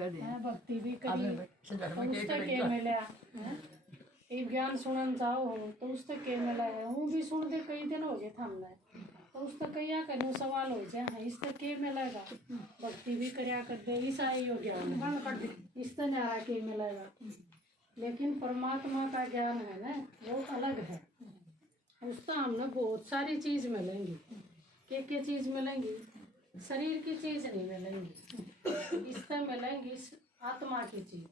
भक्ति भी करी तो उससे के मिला एक ज्ञान सुनन जाओ तो उससे के मिला है। वो भी सुन दे कई दिन हो गए हमने तो उससे कई कनु सवाल हो जाए इससे के मिलेगा। भक्ति भी करया कर दे ईसा ही हो ज्ञान इससे न्यारा के मिलेगा। लेकिन परमात्मा का ज्ञान है ना वो अलग है। उससे हमने बहुत सारी चीज मिलेंगी। के चीज मिलेंगी? शरीर की चीज नहीं मिलेंगी। इससे मिलेंगी आत्मा की चीज।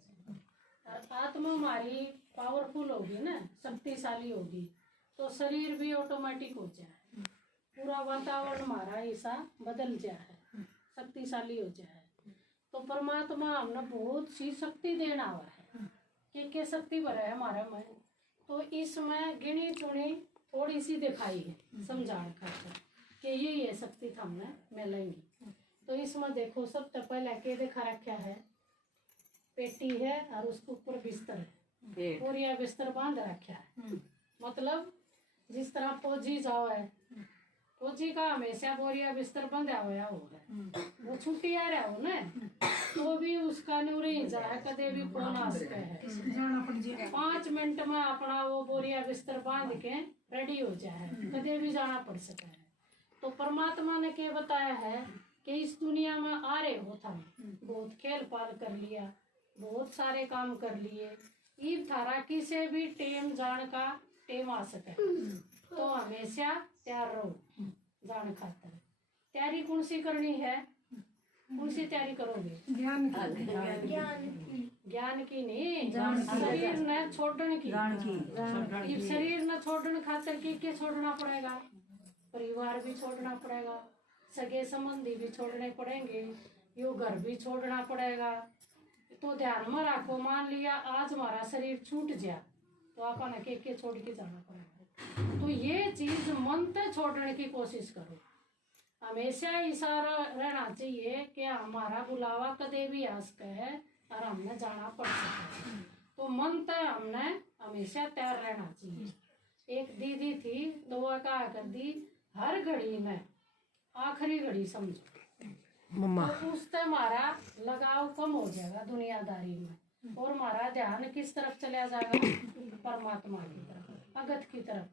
और आत्मा हमारी पावरफुल होगी ना शक्तिशाली होगी तो शरीर भी ऑटोमेटिक हो जाए। पूरा वातावरण हमारा ऐसा बदल जाए शक्तिशाली हो जाए। तो परमात्मा हमने बहुत सी शक्ति देना हुआ है कि शक्ति भरा है हमारा मन। तो इसमें गिनी चुनी थोड़ी सी दिखाई है समझाने खातर कि ये शक्ति हमने मिलेंगी। तो इसमें देखो सबसे पहले के देखा रखा है पेटी है और उसके ऊपर बिस्तर है। बोरिया बिस्तर बांध रखा है। मतलब जिस तरह फौजी जाओ है फौजी का हमेशा बोरिया बिस्तर बंधा हुआ हो है। वो छुट्टी आ रहा हो ना तो भी उसका नहीं जाए कदे भी फोन आ सके है। 5 मिनट में अपना वो बोरिया बिस्तर बांध के रेडी हो जाए कदे भी जाना पड़ सके है। तो परमात्मा ने क्या बताया है कि इस दुनिया में आ रहे हो था बहुत खेल पाल कर लिया बहुत सारे काम कर लिए ईब थारा किसे भी टेम जान का टेम आ सके तो हमेशा तैयार रहो जान खातर। तैयारी कौन सी करनी है? कौन सी तैयारी करोगे? ज्ञान की नहीं शरीर न छोड़ने की। शरीर न छोड़ने खातर के छोड़ना पड़ेगा? परिवार भी छोड़ना पड़ेगा सगे संबंधी भी छोड़ने पड़ेंगे यो घर भी छोड़ना पड़ेगा। तो ध्यान में रखो मान लिया आज हमारा शरीर छूट जाए तो अपन के छोड़ के जाना पड़ेगा। तो ये चीज मन से छोड़ने की कोशिश करो। हमेशा इशारा रहना चाहिए कि हमारा बुलावा कदे भी आ सके है और हमने जाना पड़ सके। तो मन से हमने हमेशा तैयार रहना चाहिए। एक दीदी थी दुआ कहा कर दी हर घड़ी में आखिरी घड़ी समझो मम्मा तो उससे हमारा लगाव कम हो जाएगा दुनियादारी में और हमारा ध्यान किस तरफ चला जाएगा? परमात्मा की तरफ अगत की तरफ।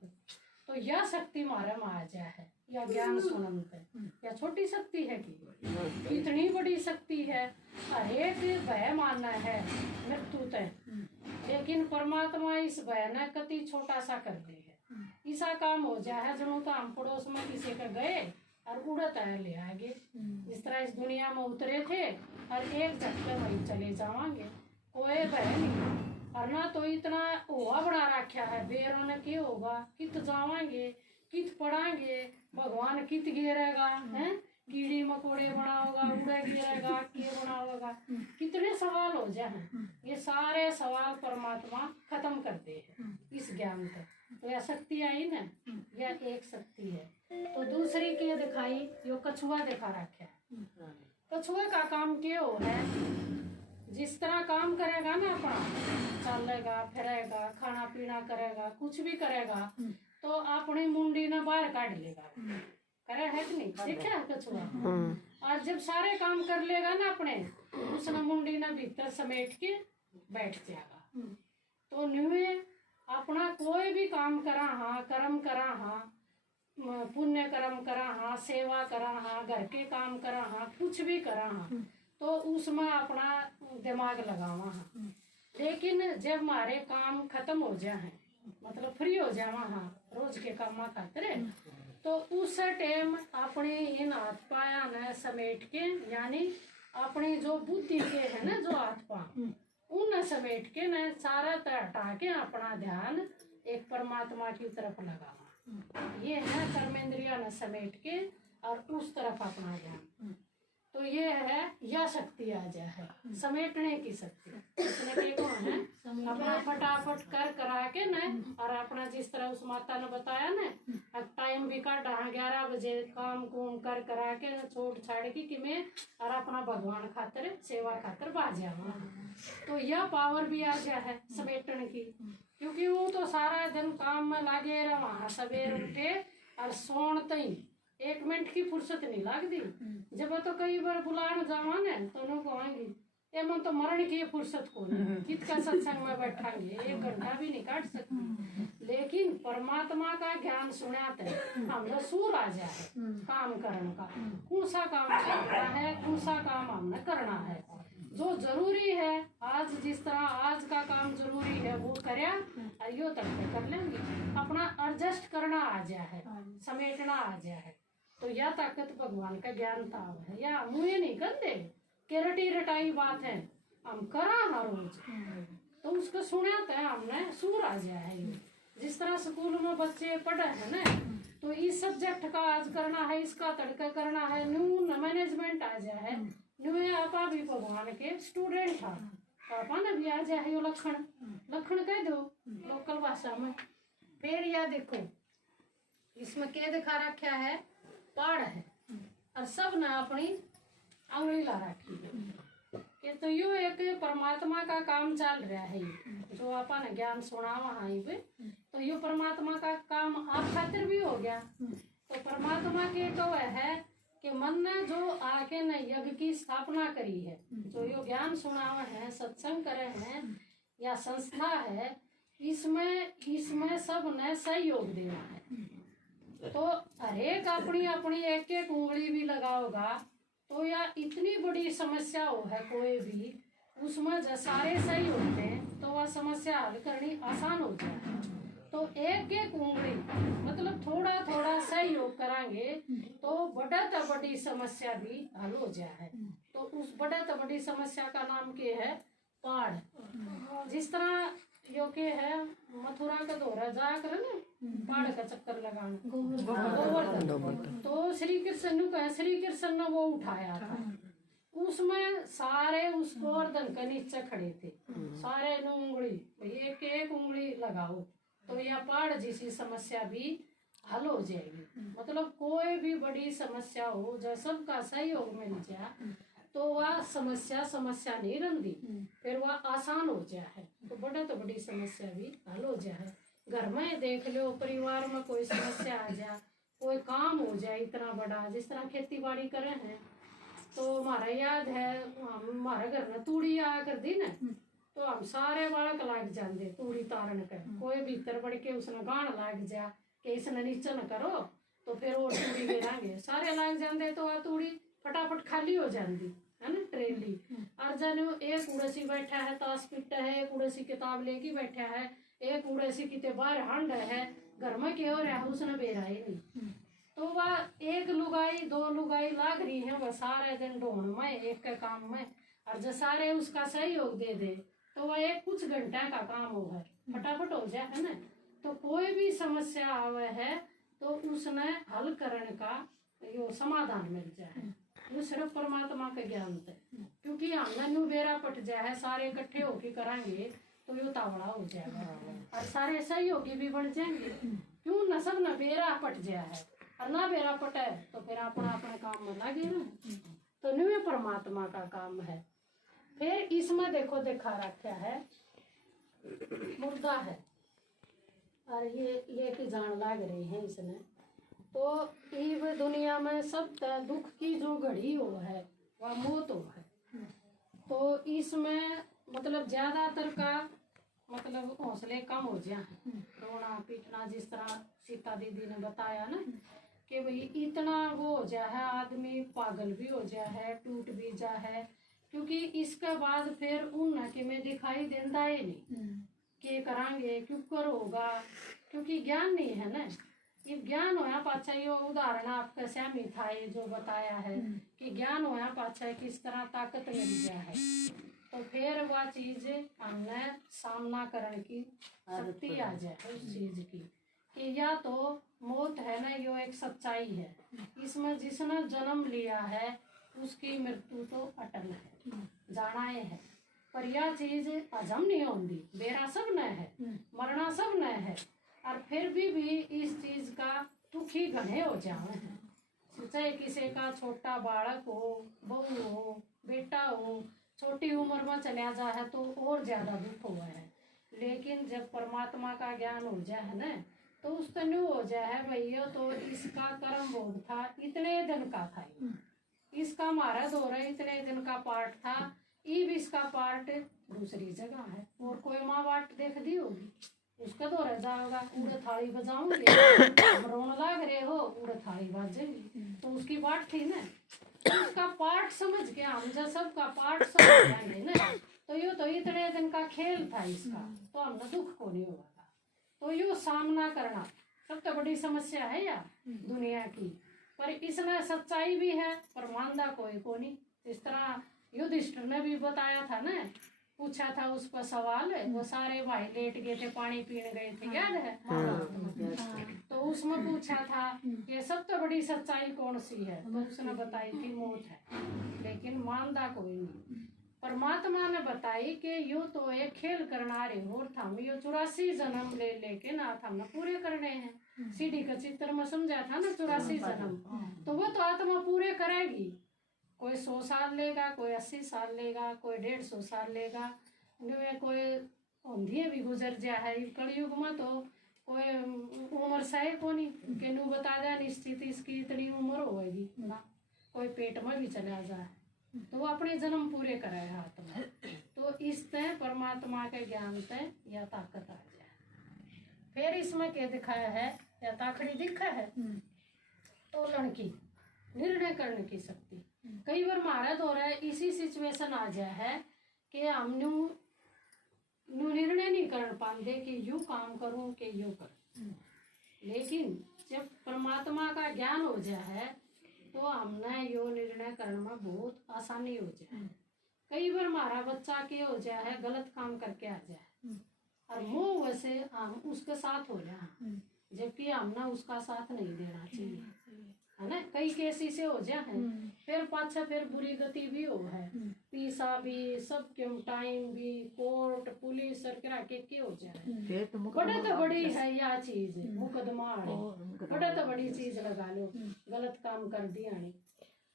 तो यह शक्ति हमारे में आ जाए है या ज्ञान सुनंत है या छोटी शक्ति है कि इतनी बड़ी शक्ति है। हर एक भय मानना है मृत्यु तय लेकिन परमात्मा इस भय ने कति छोटा सा कर दे है। ऐसा काम हो जाए जनो तो हम पड़ोस में किसी के गए और उड़त आए ले आएंगे। जिस तरह इस दुनिया में उतरे थे और एक झटके वहीं चले जावांगे कोई भय नहीं। और ना तो इतना हुआ बना रखा है बेरों ने क्या होगा कित जावांगे कित पढ़ाएंगे भगवान कित गिरेगा है कीड़ी मकोड़े बनाओगा उड़े गिरेगा क्या बनाओगा कितने सवाल हो जाए। ये सारे सवाल परमात्मा खत्म कर दे है इस ज्ञान से। तो यह शक्ति आई ना यह एक शक्ति है। तो दूसरी क्या दिखाई यो कछुआ दिखा रखा है। कछुए का काम क्या हो है जिस तरह काम करेगा ना अपना चलेगा फिरेगा खाना पीना करेगा कुछ भी करेगा तो अपनी मुंडी ना बाहर काट लेगा करे है कि नहीं देखा है कछुआ। और जब सारे काम कर लेगा ना अपने उसने मुंडी ना भीतर समेट के बैठ जाएगा। तो न्यूए अपना कोई भी काम करा हाँ कर्म करा हाँ पुण्य कर्म करा हाँ सेवा करा हाँ घर के काम करा हाँ कुछ भी करा हाँ तो उसमें अपना दिमाग लगावा हाँ। लेकिन जब हमारे काम खत्म हो जाए मतलब फ्री हो जावा हाँ रोज के काम खातिर तो उस टाइम अपने इन हाथ पाया न समेट के यानी अपनी जो बुद्धि के है ना जो हाथ पा उन समेट के न सारा हटा के अपना ध्यान एक परमात्मा की तरफ लगावा। ये है कर्मेंद्रिया न समेट के और उस तरफ अपना ध्यान। तो ये है यह शक्ति आ जाए है समेटने की शक्ति। इसने देखो है अपना फटाफट कर करा के न और अपना जिस तरह उस माता ने बताया ना टाइम भी काटा 11 बजे काम कुम कर करा के छोड़ छाड़ की कि मैं और अपना भगवान खातर सेवा खातर बाजा। तो यह पावर भी आ जाए है समेटने की क्योंकि वो तो सारा दिन काम में लागे रहा सवेर उठे और सोन तई 1 मिनट की फुर्सत नहीं लगती। जब तो कई बार बुलाने जावा न तो उन्होंने कहेंगी ये मन तो मरण की फुर्सत को नहीं, कितना सत्संग में बैठांगे 1 घंटा भी नहीं काट सकते। लेकिन परमात्मा का ज्ञान सुनाते हमने सूर आ जाए काम करने का, कौन सा काम चल रहा है, कौन सा काम हमने करना है, जो जरूरी है। आज जिस तरह आज का काम जरूरी है वो करया और यो तक कर लेंगे, अपना एडजस्ट करना आ जाए है, समेटना आ जाए है। तो यह ताकत भगवान का ज्ञान था है, या मुँह नहीं करते के रटी रटाई बात है, हम करा हर रोज तो उसको सुनाते हैं हमने सूर आ जाए है। जिस तरह स्कूल में बच्चे पढ़े हैं ना, तो इस सब्जेक्ट का आज करना है, इसका तड़का करना है, न्यू मैनेजमेंट आ जाए है, न्यू आपा भी भगवान के स्टूडेंट था, पापा ने भी आ जाए यो लक्षण लक्षण कह दो लोकल भाषा में। फिर यह देखो इसमें क्या दिखा रखा है, पहाड़ है और सब ने अपनी अंगुली ला रखी है कि तो यो एक परमात्मा का काम चल रहा है, जो अपन ज्ञान सुनावा है तो यो परमात्मा का काम आप खातिर भी हो गया। तो परमात्मा के तो है कि मन ने जो आके न यज्ञ की स्थापना करी है, जो यो ज्ञान सुनावा है, सत्संग करे हैं या संस्था है, इसमें सब ने सहयोग देना है। तो हरेक अपनी अपनी एक एक उंगली भी लगाओगा तो या इतनी बड़ी समस्या हो है कोई भी, उसमें जब सारे सही होते हैं तो वह समस्या हल करनी आसान हो जाए। तो एक एक उंगली मतलब थोड़ा थोड़ा सहयोग करांगे तो बड़ा तो बड़ी समस्या भी हल हो जाए। तो उस बड़ा तो बड़ी समस्या का नाम क्या है, पहाड़। जिस तरह यो के है मथुरा का दौरा जाकर ना पहाड़ का चक्कर लगाना गोवर्धन, तो श्री कृष्ण का श्री कृष्ण ने वो उठाया था, उसमें सारे उस गोवर्धन के नीचे खड़े थे, सारे ने उंगली एक एक उंगली लगाओ तो यह पहाड़ जैसी समस्या भी हल हो जाएगी। मतलब कोई भी बड़ी समस्या हो जब सबका सहयोग मिल जाए तो वह समस्या नहीं रहती, फिर वह आसान हो जाए। तो बड़ा तो बड़ी समस्या भी हल हो जाए। घर में देख लो, परिवार में कोई समस्या आ जाए, कोई काम हो जाए इतना बड़ा, जिस तरह खेती बाड़ी करे हैं तो हमारा याद है हमारे घर में तूड़ी आया कर दी ना, तो हम सारे बालक लाग जाते तूड़ी तारन कर, कोई भीतर बढ़ के उसने गान लाग जा कि इसने नीचे न करो तो फिर वो तूड़ी गिरांगे, सारे लाग जाते तो वह तूड़ी फटाफट खाली हो जाती है ना ट्रेली। और जन एक उड़सी बैठा है ताश पिट्टा है, एक उड़सी किताब लेके बैठा है, एक उड़सी किते बाहर हंड है, घर में क्या हो रहा है उसने बेरा ही नहीं। तो वह एक लुगाई दो लुगाई लाग रही है, वह सारे दिन ढूंढ में एक के काम में, और जो सारे उसका सहयोग दे दे तो वह एक कुछ घंटा का काम होगा, फटाफट हो जाए है ना। तो कोई भी समस्या आवे है तो उसने हल करने का यो समाधान मिल जाए, वो सिर्फ परमात्मा का ज्ञान है। क्योंकि हमने न्यू बेरा पट जाए सारे इकट्ठे होके करांगे तो यो तावड़ा हो जाएगा और सारे सहयोगी भी बढ़ जाएंगे। क्यों न सब न बेरा पट जाए और ना बेरा पटे तो फिर अपना अपना काम में लगे ना। तो न्यू परमात्मा का काम है। फिर इसमें देखो देखा रखा है मुर्दा है और ये की जान लाग रही है इसने। तो इव दुनिया में सब दुख की जो घड़ी हो है वह मौत हो है। तो इसमें मतलब ज्यादातर का मतलब हौसले कम हो जाए, रोना पीटना, जिस तरह सीता दीदी ने बताया ना कि भाई इतना वो हो जाए आदमी पागल भी हो जाए, टूट भी जाए, क्योंकि इसके बाद फिर उन के में दिखाई देता ही नहीं कि करांगे क्यों कर होगा, क्योंकि ज्ञान नहीं है ना। ये ज्ञान होया पाछा, ये उदाहरण आपका श्यामी था ये जो बताया है कि ज्ञान होया पाछा किस तरह ताकत मिल गया है, तो फिर वह चीज हमने सामना करने की शक्ति आ जाए उस चीज की कि या तो मौत है ना, यो एक सच्चाई है, इसमें जिसने जन्म लिया है उसकी मृत्यु तो अटल है, जाना है। पर यह चीज हजम नहीं होती, बेरा सब न है, मरना सब न है, और फिर भी इस चीज का दुखी घने हो जाए। चाहे किसी का छोटा बालक हो, बहू हो, बेटा हो, छोटी उम्र में चला जाए तो और ज्यादा दुख हुआ है। लेकिन जब परमात्मा का ज्ञान हो जाए ना तो उस तनु हो जाए भैया तो इसका कर्म भोग था, इतने दिन का था, इसका महाराज हो रहा है इतने दिन का पाठ था, इब इसका पार्ट दूसरी जगह है। और कोई माँ बाप देख दी होगी, उसका तो रह जाएगा उड़े थाली बजाऊंगे, रोन लाग रहे हो उड़े थाली बाजेगी, तो उसकी बात थी ना। तो उसका पार्ट समझ के हम जब सबका पार्ट समझ जाएंगे ना, तो यो तो इतने दिन का खेल था इसका, तो हमने दुख को नहीं हुआ था। तो यो सामना करना सबसे बड़ी समस्या है या दुनिया की, पर इसमें सच्चाई भी है पर मानदा कोई को नहीं। इस तरह युधिष्ठिर ने भी बताया था ना, पूछा था उस पर सवाल, वो सारे भाई लेट गए थे, पानी पीने गए थे, याद है तो उसमें पूछा था कि सबसे बड़ी सच्चाई कौन सी है, तो उसने बताई थी मौत है, लेकिन मानदा कोई नहीं। परमात्मा ने बताई कि यो तो एक खेल करना रहे हो, हम यो 84 जन्म ले लेके ना हमने पूरे करने हैं। सीढ़ी का चित्र में समझा था ना 84 जन्म, तो वो तो आत्मा पूरे करेगी। कोई 100 साल लेगा, कोई 80 साल लेगा, कोई 150 साल लेगा, कोई औंधियाँ भी गुजर जा है। कलयुग में तो कोई उम्र सहे को नहीं कि नू बता दिया निश्चित इसकी इतनी उम्र होगी ना, कोई पेट में भी चला जाए तो वो अपने जन्म पूरे कराए आत्मा। तो इस तय परमात्मा के ज्ञान तय या ताकत आ जाए। फिर इसमें क्या दिखाया है या ताकड़ी दिखा है तो लड़की निर्णय करने की शक्ति। कई बार महाराज हो रहा है इसी सिचुएशन आ जाए है कि हम निर्णय नहीं कर पाते कि यूं काम करूं कि यूं करूं, लेकिन जब परमात्मा का ज्ञान हो जाए है तो हमने यो निर्णय करने में बहुत आसानी हो जाए। कई बार हमारा बच्चा के हो जाए है गलत काम करके आ जाए और मुंह वैसे हम उसके साथ हो जाए, जबकि हमने उसका साथ नहीं देना चाहिए, है ना। कई केसी से हो जाए हैं, फिर पाछा फिर बुरी गति भी हो है, पीसा भी सब के टाइम भी कोर्ट पुलिस सरकार के हो जाए। बड़ा तो बड़ी है यह चीज मुकदमा है, बड़ा तो बड़ी चीज लगा लो गलत काम कर दिया नहीं।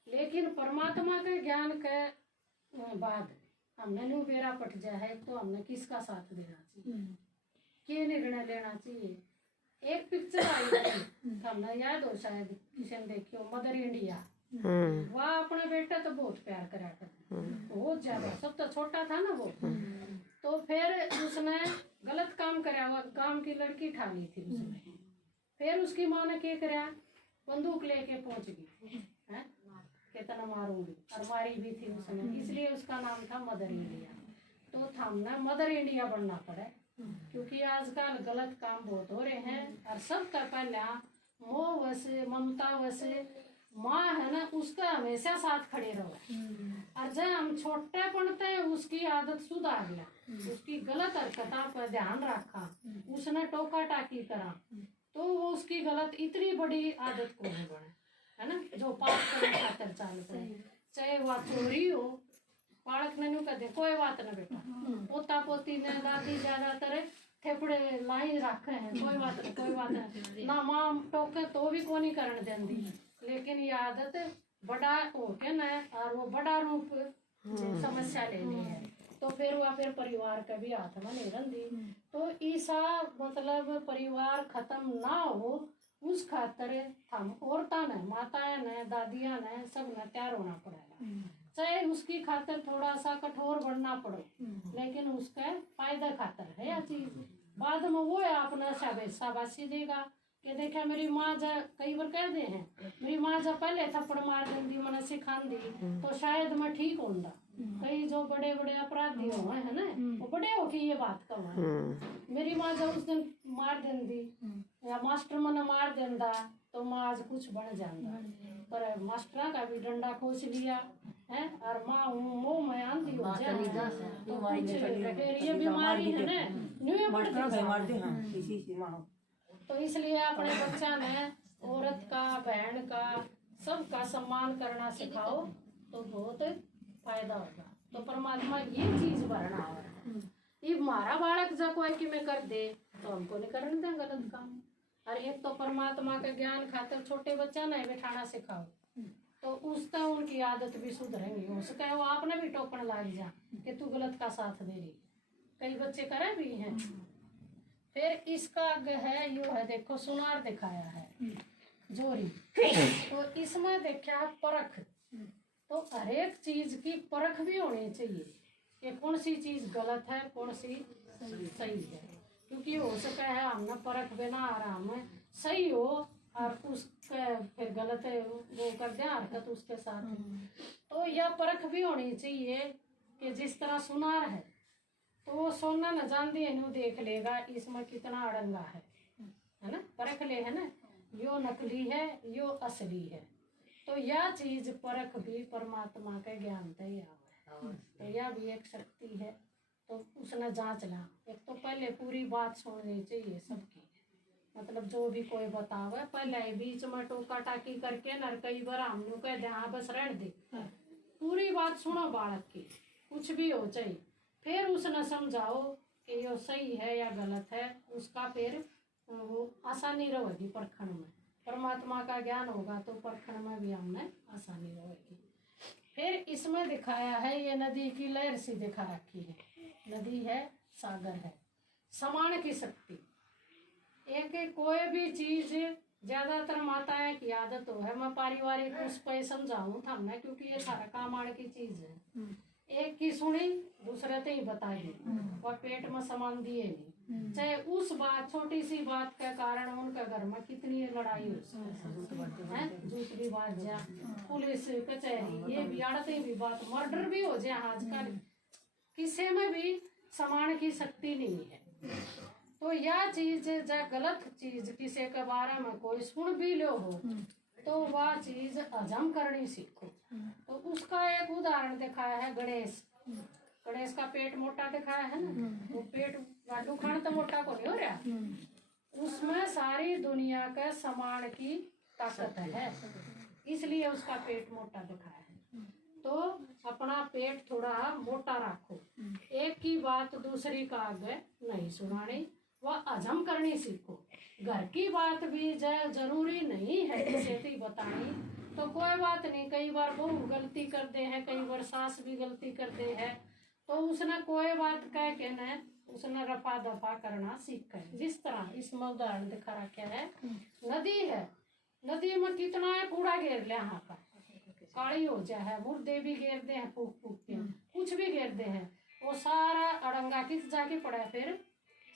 लेकिन परमात्मा के ज्ञान के बाद हमने न्यू बेरा पट जाए तो हमने किसका साथ देना चाहिए, क्या निर्णय लेना चाहिए। एक पिक्चर आई थी हमने याद हो शायद किसी ने देखी हो, मदर इंडिया। वह अपने बेटा तो बहुत प्यार करा था, बहुत ज्यादा, सब तो छोटा था ना वो। तो फिर उसने गलत काम करा, वो काम की लड़की ठा ली थी उसने। फिर उसकी माँ ने क्या करा, बंदूक लेके पहुंच गई है, कितना मारूंगी, और मारी भी थी उसने, इसलिए उसका नाम था मदर इंडिया। तो हमने मदर इंडिया बनना पड़ा, क्योंकि आजकल गलत काम बहुत हो रहे हैं। और सबका पहला मोह वैसे ममता वैसे माँ है ना, उसका हमेशा साथ खड़े रहो। और जब हम छोटे पढ़ते हैं उसकी आदत सुधार ला, उसकी गलत हरकता पर ध्यान रखा, उसने टोका टाकी करा, तो वो उसकी गलत इतनी बड़ी आदत को नहीं बने, है ना। जो पाप करने खातर चाल पड़े, चाहे वह चोरी हो, बालक ने न्यू कहते कोई बात ना बेटा, पोता पोती ने दादी ज्यादातर थेपड़े लाई रखे हैं, कोई बात नहीं कोई बात नहीं ना, माँ टोके तो भी को नहीं करने देंदी। लेकिन ये आदत बड़ा हो के ना, और वो बड़ा रूप समस्या लेनी है, तो फिर वह फिर परिवार का भी हाथ में नहीं रही। तो ऐसा मतलब परिवार खत्म ना हो उस खातर हम औरता ने, माताएं ने, दादियां ने, सब ने तैयार होना पड़ेगा। चाहे उसकी खातर थोड़ा सा कठोर बनना पड़े, लेकिन उसके फायदा खातर है यह चीज। बाद में वो है अपना शाबाशी देगा कि देखा मेरी माँ जा, कई बार कह दे हैं मेरी माँ जा पहले थप्पड़ मार देंदी मैंने सिखा दी तो शायद मैं ठीक होंदा। कई जो बड़े बड़े अपराधी हो है ना, वो बड़े हो के ये बात कहो मेरी माँ जब उस दिन मार देंदी या मास्टर मैंने मार देंदा तो माँ आज कुछ बन जाता, पर मास्टर का भी डंडा खोस लिया है और माँ मुँह में आंधी हो जाए तो फिर ये बीमारी है ना न्यू बढ़ती। तो इसलिए अपने बच्चा ने औरत का, बहन का, सबका सम्मान करना सिखाओ तो बहुत फायदा होगा। तो परमात्मा ये चीज भरना है, ये हमारा बालक जा कोई कि मैं कर दे तो हमको नहीं करने दें गलत काम। और एक तो परमात्मा का ज्ञान खातिर छोटे बच्चा नहीं बैठाना सिखाओ तो उसका उनकी आदत भी सुधरेंगी। हो सके वो आपने भी टोकन लाग जा कि तू गलत का साथ दे रही, कई बच्चे करे भी हैं। फिर इसका आगे है यो है देखो सुनार दिखाया है जोरी, तो इसमें देखा परख, तो हर एक चीज की परख भी होनी चाहिए कि कौन सी चीज गलत है, कौन सी सही है। क्योंकि हो सका है हमने परख बिना आ रहा हमें सही हो और उसके फिर गलत है वो कर दे हरकत उसके साथ। तो यह परख भी होनी चाहिए कि जिस तरह सुनार है तो वो सोना न जान दिए नु देख लेगा इसमें कितना अड़ंगा है ना, परख ले है ना, यो नकली है यो असली है। तो यह चीज परख भी परमात्मा के ज्ञान से ही आवे। तो यह भी एक शक्ति है। तो उसने जांच ला, एक तो पहले पूरी बात सुननी चाहिए सबकी, मतलब जो भी कोई बतावे पहले बीच में टोका टाकी करके न कई बार हम लोग कह दे हाँ बस रहने दे, पूरी बात सुनो बालक की, कुछ भी हो चाहिए, फिर उसने समझाओ कि ये सही है या गलत है। उसका फिर वो आसानी रहेगी परखण में, परमात्मा का ज्ञान होगा तो परखण में भी हमने आसानी रहेगी। फिर इसमें दिखाया है ये नदी की लहर सी दिखा रखी है, नदी है सागर है, समान की शक्ति। एक कोई भी चीज ज्यादातर माताएं की आदत हो है, मैं पारिवारिक उस पर समझाऊं था मैं, क्योंकि ये सारा काम आड़ की चीज है। एक की सुनी दूसरे ते ही बताई और पेट में सामान दिए नहीं, चाहे उस बात छोटी सी बात के कारण उनके घर में कितनी लड़ाई हो है, दूसरी बात जा पुलिस कचहरी ये भी आड़ते भी बात, मर्डर भी हो जाए आजकल, किसी में भी समान की शक्ति नहीं है। तो यह चीज जो गलत चीज किसी के बारे में कोई सुन भी लो हो तो वह चीज हजम करनी सीखो। तो उसका एक उदाहरण दिखाया है गणेश, गणेश का पेट मोटा दिखाया है ना, वो पेट लाडू खाने तो मोटा को नहीं हो रहा, उसमें सारी दुनिया के सामान की ताकत है, इसलिए उसका पेट मोटा दिखाया है। तो अपना पेट थोड़ा मोटा रखो, एक की बात दूसरी का आगे नहीं सुनानी, वह हजम करनी सीखो। घर की बात भी जरूरी नहीं है किसी की बतानी, तो कोई बात नहीं, कई बार बहू गलती करते हैं, कई बार सास भी गलती करते हैं, तो उसने कोई बात कह के न उसने रफा दफा करना सीखा है। जिस तरह इसमें उदाहरण दिखा रखा है, नदी है, नदी में कितना है कूड़ा घेर लिया, यहाँ का काली हो जाए है, मुर्दे भी घेर दे हैं फूक फूक के, कुछ भी घेर दे हैं, वो सारा अड़ंगा किस जाके पड़ा है फिर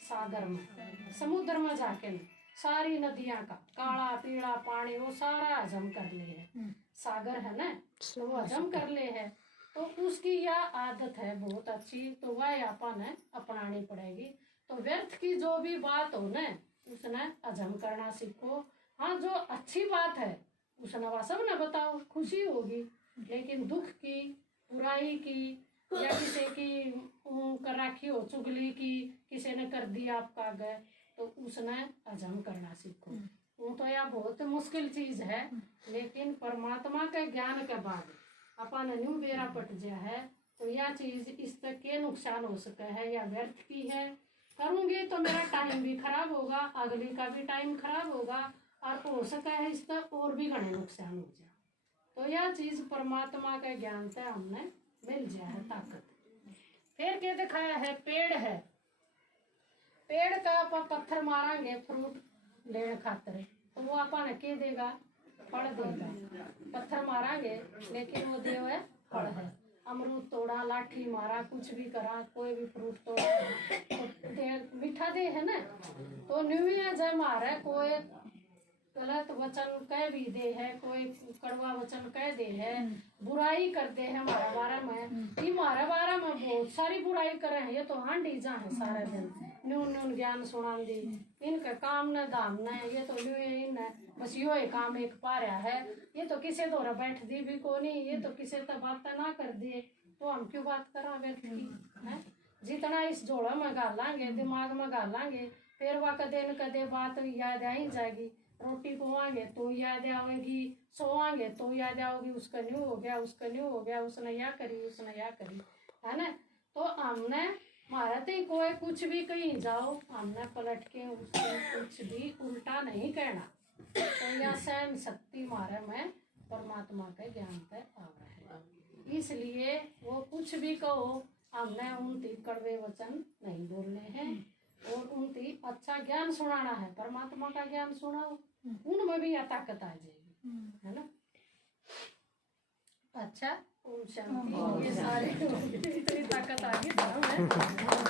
सागर में, समुद्र में जाके न सारी नदियां का काला पीला पानी वो सारा हजम कर ले है, सागर है ना, तो वो हजम कर ले है। तो उसकी यह आदत है बहुत अच्छी, तो वह अपन है अपनानी पड़ेगी। तो व्यर्थ की जो भी बात हो न उसने हजम करना सीखो। हाँ जो अच्छी बात है उसने वह सब न बताओ, खुशी होगी, लेकिन दुख की बुराई की या किसी की कर रखी हो चुगली की, किसी ने कर दिया आपका गए, तो उसने हजम करना सीखो। वो तो यह बहुत मुश्किल चीज है, लेकिन परमात्मा के ज्ञान के बाद अपन न्यू बेरा पट गया है, तो यह चीज इस तक के नुकसान हो सके है या व्यर्थ की है, करूंगी तो मेरा टाइम भी खराब होगा, अगली का भी टाइम खराब होगा, और हो सका है इस तक और भी घने नुकसान हो जाए। तो यह चीज परमात्मा के ज्ञान से हमने मिल जाए है ताकत। फिर क्या दिखाया है, पेड़ है, पेड़ का आप पत्थर मारेंगे फ्रूट लेने खातर, तो वो अपन के देगा, फल देगा, पत्थर मारेंगे लेकिन वो देव है फल है। अमरूद तोड़ा, लाठी मारा, कुछ भी करा, कोई भी फ्रूट तोड़ा तो मीठा दे है ना। तो न्यूया जय मारे कोई गलत वचन कह भी दे है, कोई कड़वा वचन कह दे है, बुराई करते हैं हमारे बारे में, ये हमारे बारे में बहुत सारी बुराई करे हैं, ये तो हांडी जा है सारे दिन न्यून न्यून ज्ञान सुना दी, इनका काम न दाम न, ये तो इन बस यो ही काम एक पा रहा है, ये तो किसी द्वारा बैठ दी भी को नहीं, ये तो किसी तो बात ना कर दिए, तो हम क्यों बात करा व्यर्थ की है। जितना इस जोड़ा में गालांगे, दिमाग में गालांगे, फिर वह कदे न कदे बात याद आ ही जाएगी। रोटी पवाएंगे तो याद आएगी, सोवांगे तो याद आओगी, उसका न्यू हो गया, उसका न्यू हो गया, उसने या करी, उसने या करी, है ना। तो हमने मारा तो कोई कुछ भी कहीं जाओ, हमने पलट के उसको कुछ भी उल्टा नहीं कहना। तो यह सहन शक्ति मारे में परमात्मा के ज्ञान पे आ रहा है, इसलिए वो कुछ भी कहो हमने उनती कड़वे वचन नहीं बोलने हैं, और उनकी अच्छा ज्ञान सुनाना है, परमात्मा का ज्ञान सुनाओ, उनमें भी यह ताकत आ जाएगी, है ना। अच्छा, ओम शांति, ये सारे इतनी ताकत आ है